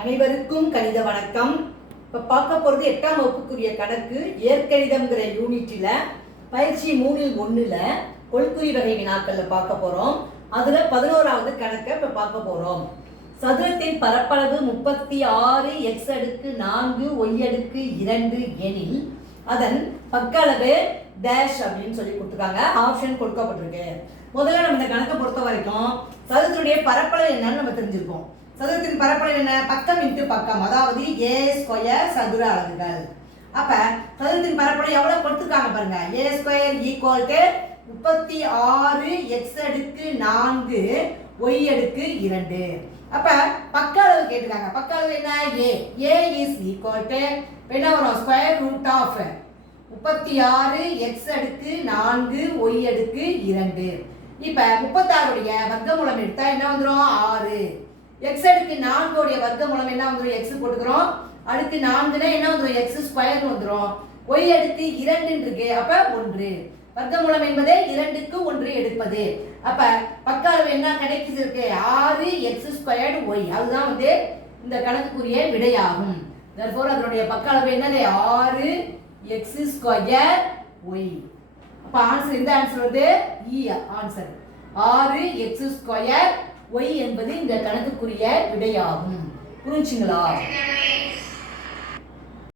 அனைவருக்கும் கணித வணக்கம். இப்போ பார்க்க போகிறது 8ஆம் வகுப்புக்குரிய கணக்கு இயற்கணிதம்ங்கிற யூனிட்டில் பயிற்சி 3-1 கொள்குறி வகை வினாக்களில் பார்க்க போகிறோம். அதில் 11வது கணக்கை இப்போ பார்க்க போகிறோம். சதுரத்தின் பரப்பளவு 36 x அடுக்கு 4 y அடுக்கு 2 எனில் அதன் பக்க அளவு டேஷ் அப்படின்னு சொல்லி கொடுத்துருக்காங்க. ஆப்ஷன் கொடுக்கப்பட்டிருக்கு. முதல்ல நம்ம இந்த கணக்கை பொறுத்த வரைக்கும் சதுரத்தினுடைய பரப்பளவு என்னன்னு நம்ம தெரிஞ்சிருப்போம். சதுரத்தின் பரப்பளவு என்ன? பக்கம் இன்ட்டு பக்கம், அதாவது a ஸ்கொயர் சதுர அலகுகள். அப்ப சதுரத்தின் பரப்பளவு எவ்வளவு கொடுத்துருக்காங்க பாருங்க. a square equal to 36 x அடுக்கு 4 y அடுக்கு 2. அப்ப பக்க அளவு கேட்டிருக்காங்க. பக்க அளவு என்ன? a is equal to என்ன வரும்? ஸ்கொயர் ரூட் ஆஃப் 36 x அடுக்கு 4 y அடுக்கு 2. இப்ப 36 உடைய வர்க்கமூலம் எடுத்தா என்ன வந்துரும்? 6. x அடுக்கு 4 உடைய வர்க்கமூலம் என்ன வந்துரும்? x போட்டுக்கிறோம். அடுத்து 4னா என்ன வந்துரும்? x ஸ்கொயர் வந்துரும். y அடுக்கு 2 இருக்கு. அப்ப 1. வர்க்கமூலம் என்பது 2க்கு 1 எடுப்பது. அப்ப பக்க அளவு என்ன கிடைச்சிருக்கு? 6 x ஸ்கொயர்டு y. அதுதான் வந்து இந்த கணக்குக்குரிய விடையாகும். therefore அதனுடைய பக்க அளவு என்னது? 6 x ஸ்கொயர் y. அப்ப ஆன்சர் இந்த ஆன்சர் வந்து E answer. 6 x square y என்பது இந்த கணக்குக்குரிய விடையாகும். புரிஞ்சுங்களா?